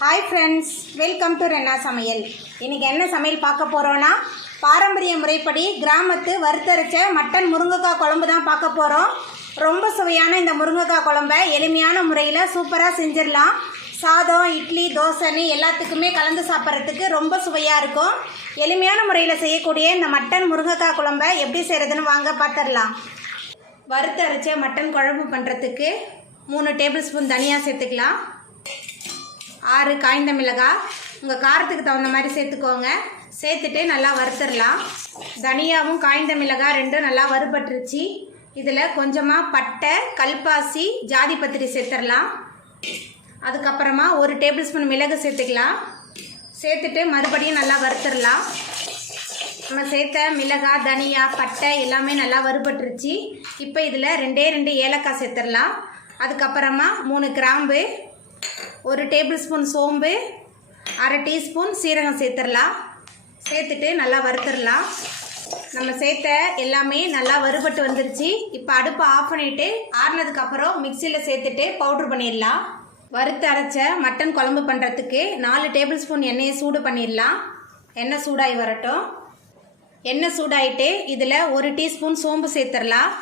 Hi friends welcome to रेन्ना समयल इनके என்ன சமையல் பார்க்க போறோம்னா பாரம்பரிய முறைப்படி கிராமத்து வறுத்தரைச்ச மட்டன் முருங்கைக்காய் குழம்பு தான் பார்க்க போறோம். ரொம்ப சுவையான இந்த முருங்கைக்காய் குழம்பை எளிமையான முறையில் சூப்பரா செஞ்சிரலாம். சாதம் இட்லி தோசைன்னு எல்லாத்துக்குமே கலந்து சாப்பிட்றதுக்கு ரொம்ப சுவையாக இருக்கும். எளிமையான முறையில் செய்யக்கூடிய இந்த மட்டன் முருங்கைக்காய் குழம்பை எப்படி செய்கிறதுன்னு வாங்க பார்த்துடலாம். வறுத்தரைச்ச மட்டன் குழம்பு பண்ணுறதுக்கு 3 டேபிள் ஸ்பூன் தனியா சேர்த்துக்கலாம். 6 காய்ந்த மிளகாய் உங்கள் காரத்துக்கு தகுந்த மாதிரி சேர்த்துக்கோங்க. சேர்த்துட்டு நல்லா வறுத்துடலாம். தனியாவும் காய்ந்த மிளகாய் ரெண்டும் நல்லா வறுபட்டுருச்சு. இதில் கொஞ்சமாக பட்டை கல்பாசி ஜாதி பத்திரி சேர்த்துடலாம். அதுக்கப்புறமா 1 டேபிள் ஸ்பூன் மிளகு சேர்த்துக்கலாம். சேர்த்துட்டு மறுபடியும் நல்லா வறுத்துடலாம். நம்ம சேர்த்த மிளகாய் தனியா பட்டை எல்லாமே நல்லா வறுபட்டுருச்சு. இப்போ இதில் 2 ஏலக்காய் சேர்த்துடலாம். அதுக்கப்புறமா 3 கிராம்பு 1 டேபிள் ஸ்பூன் சோம்பு 1/2 டீஸ்பூன் சீரகம் சேர்த்துடலாம். சேர்த்துட்டு நல்லா வறுத்துடலாம். நம்ம சேர்த்த எல்லாமே நல்லா வறுபட்டு வந்துருச்சு. இப்போ அடுப்பை ஆஃப் பண்ணிவிட்டு ஆறுனதுக்கப்புறம் மிக்சியில் சேர்த்துட்டு பவுட்ரு பண்ணிடலாம். வறுத்து அரைச்ச மட்டன் குழம்பு பண்ணுறதுக்கு 4 டேபிள் ஸ்பூன் எண்ணெயை சூடு பண்ணிடலாம். எண்ணெய் சூடாகி வரட்டும். எண்ணெய் சூடாகிட்டு இதில் 1 டீஸ்பூன் சோம்பு சேர்த்துடலாம்.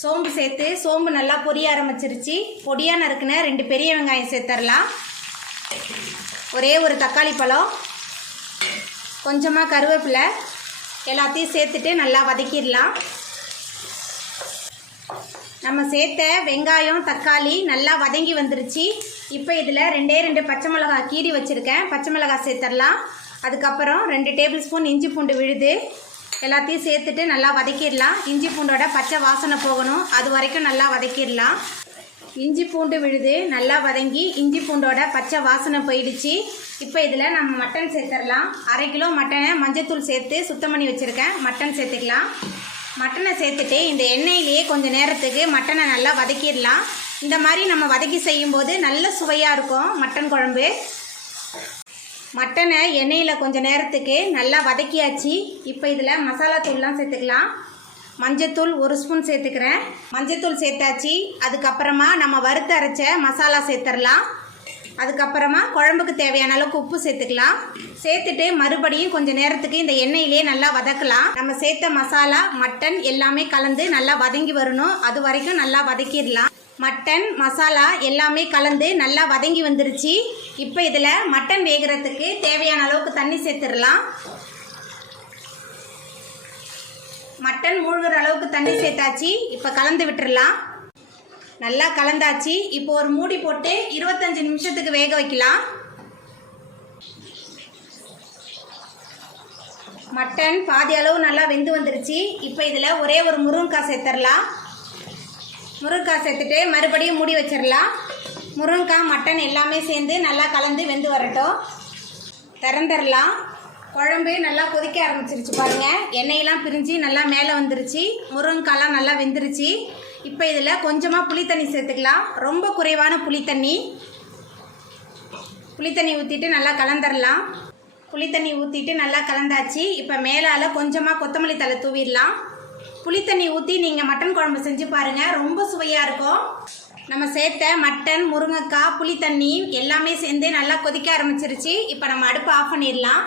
சோம்பு சேர்த்து சோம்பு நல்லா பொரிய ஆரம்பிச்சிருச்சு. பொடியாக நறுக்குன 2 பெரிய வெங்காயம் சேர்த்துடலாம். ஒரே ஒரு தக்காளி பழம் கொஞ்சமாக கருவேப்பிலை எல்லாத்தையும் சேர்த்துட்டு நல்லா வதக்கிடலாம். நம்ம சேர்த்த வெங்காயம் தக்காளி நல்லா வதங்கி வந்துருச்சு. இப்போ இதில் 2 பச்சை மிளகாய் கீறி வச்சுருக்கேன். பச்சை மிளகாய் சேர்த்துடலாம். அதுக்கப்புறம் 2 டேபிள் ஸ்பூன் இஞ்சி பூண்டு விழுது எல்லாத்தையும் சேர்த்துட்டு நல்லா வதக்கிடலாம். இஞ்சி பூண்டோட பச்சை வாசனை போகணும், அது வரைக்கும் நல்லா வதக்கிடலாம். இஞ்சி பூண்டு விழுது நல்லா வதங்கி இஞ்சி பூண்டோட பச்சை வாசனை போயிடுச்சு. இப்போ இதில் நம்ம மட்டன் சேர்த்துடலாம். 1/2 கிலோ மட்டனை மஞ்சத்தூள் சேர்த்து சுத்தம் பண்ணி வச்சுருக்கேன். மட்டன் சேர்த்துக்கலாம். மட்டனை சேர்த்துட்டு இந்த எண்ணெயிலேயே கொஞ்சம் நேரத்துக்கு மட்டனை நல்லா வதக்கிடலாம். இந்த மாதிரி நம்ம வதக்கி செய்யும்போது நல்ல சுவையாக இருக்கும் மட்டன் குழம்பு. மட்டனை எண்ணெயில் கொஞ்சம் நேரத்துக்கு நல்லா வதக்கியாச்சு. இப்போ இதில் மசாலா தூள்லாம் சேர்த்துக்கலாம். மஞ்சத்தூள் 1 ஸ்பூன் சேர்த்துக்கிறேன். மஞ்சத்தூள் சேர்த்தாச்சு. அதுக்கப்புறமா நம்ம வறுத்து அரைச்ச மசாலா சேர்த்துடலாம். அதுக்கப்புறமா குழம்புக்கு தேவையான அளவுக்கு உப்பு சேர்த்துக்கலாம். சேர்த்துட்டு மறுபடியும் கொஞ்சம் நேரத்துக்கு இந்த எண்ணெயிலே நல்லா வதக்கலாம். நம்ம சேர்த்த மசாலா மட்டன் எல்லாமே கலந்து நல்லா வதங்கி வரணும், அது வரைக்கும் நல்லா வதக்கிடலாம். மட்டன் மசாலா எல்லாமே கலந்து நல்லா வதங்கி வந்துருச்சு. இப்போ இதில் மட்டன் வேகிறதுக்கு தேவையான அளவுக்கு தண்ணி சேர்த்துடலாம். மட்டன் மூழ்கிற அளவுக்கு தண்ணி சேர்த்தாச்சு. இப்போ கலந்து விட்டுடலாம். நல்லா கலந்தாச்சு. இப்போ ஒரு மூடி போட்டு 25 நிமிஷத்துக்கு வேக வைக்கலாம். மட்டன் பாதி அளவு நல்லா வெந்து வந்துருச்சு. இப்போ இதில் ஒரே ஒரு முருங்கைக்காய் சேர்த்துடலாம். முருங்கைக்காய் சேர்த்துட்டு மறுபடியும் மூடி வச்சிடலாம். முருங்கைக்காய் மட்டன் எல்லாமே சேர்ந்து நல்லா கலந்து வெந்து வரட்டும். திறந்துடலாம். குழம்பு நல்லா கொதிக்க ஆரம்பிச்சிருச்சு பாருங்கள். எண்ணெயெல்லாம் பிரிஞ்சு நல்லா மேலே வந்துருச்சு. முருங்கைக்காய்லாம் நல்லா வெந்துருச்சு. இப்போ இதில் கொஞ்சமாக புளித்தண்ணி சேர்த்துக்கலாம். ரொம்ப குறைவான புளித்தண்ணி ஊற்றிட்டு நல்லா கலந்துடலாம். புளித்தண்ணி ஊற்றிட்டு நல்லா கலந்தாச்சு. இப்போ மேலால் கொஞ்சமாக கொத்தமல்லி தழை தூவிடலாம். புளித்தண்ணி ஊற்றி நீங்கள் மட்டன் குழம்பு செஞ்சு பாருங்கள், ரொம்ப சுவையாக இருக்கும். நம்ம சேர்த்த மட்டன் முருங்கைக்காய் புளித்தண்ணி எல்லாமே சேர்ந்து நல்லா கொதிக்க ஆரம்பிச்சிருச்சு. இப்போ நம்ம அடுப்பை ஆஃப் பண்ணிடலாம்.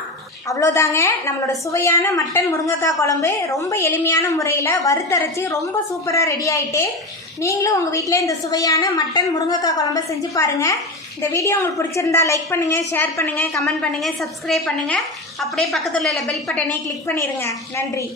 அவ்வளோதாங்க, நம்மளோட சுவையான மட்டன் முருங்கைக்காய் குழம்பு ரொம்ப எளிமையான முறையில் வறுத்தரைச்சி ரொம்ப சூப்பராக ரெடி ஆகிட்டு. நீங்களும் உங்கள் வீட்டில் இந்த சுவையான மட்டன் முருங்கைக்காய் குழம்பை செஞ்சு பாருங்கள். இந்த வீடியோ உங்களுக்கு பிடிச்சிருந்தா லைக் பண்ணுங்கள், ஷேர் பண்ணுங்கள், கமெண்ட் பண்ணுங்கள், சப்ஸ்கிரைப் பண்ணுங்கள். அப்படியே பக்கத்தில் உள்ள பெல் பட்டனை கிளிக் பண்ணிடுங்க. நன்றி.